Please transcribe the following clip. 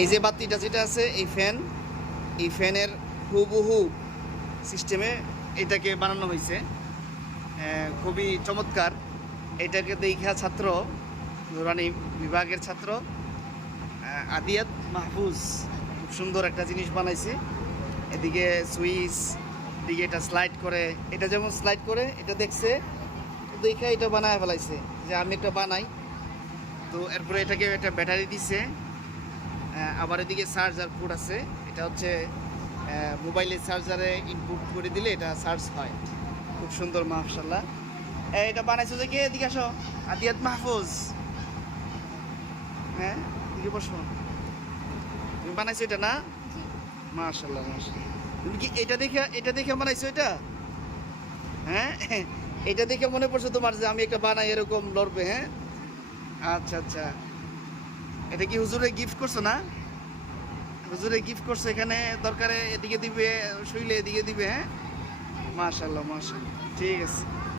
এই যে বাতিটা যেটা আছে, এই ফ্যান এই ফ্যানের হুবহু সিস্টেমে এটাকে বানানো হয়েছে। খুবই চমৎকার। এটাকে দেখা ছাত্র, নুরানি বিভাগের ছাত্র আদিয়াত মাহফুজ খুব সুন্দর একটা জিনিস বানাইছে। এদিকে সুইচ, এদিকে এটা স্লাইড করে। এটা যেমন স্লাইড করে, এটা দেখছে দেখে এটা বানায় ফেলাইছে যে আমি একটা বানাই। তো এরপরে এটাকে একটা ব্যাটারি দিছে। আবার এদিকে চার্জার পোর্ট আছে। এটা হচ্ছে মোবাইলের চার্জারে ইনপুট করে দিলে এটা চার্জ হয়। খুব সুন্দর মাশাল্লাহ এই, এটা বানাইছো যে কে? এদিকে আসো। আদিয়াত মাহফুজ। হ্যাঁ এদিকে বসো। তুমি বানাইছো এটা না? মাশাল্লাহ তুমি কি এটা দেখে এটা দেখে বানাইছো এটা? হ্যাঁ এটা দেখে মনে পড়ছে তোমার যে আমি একটা বানাই এরকম লড়বে হ্যাঁ? আচ্ছা আচ্ছা। এটা কি হুজুরে গিফট করছ না? হুজুরে গিফট করছ এখানে, দরকারে এদিকে দিবে শুইলে এদিকে দিবে হ্যাঁ? মাশাল্লাহ মাশাল্লাহ। ঠিক আছে।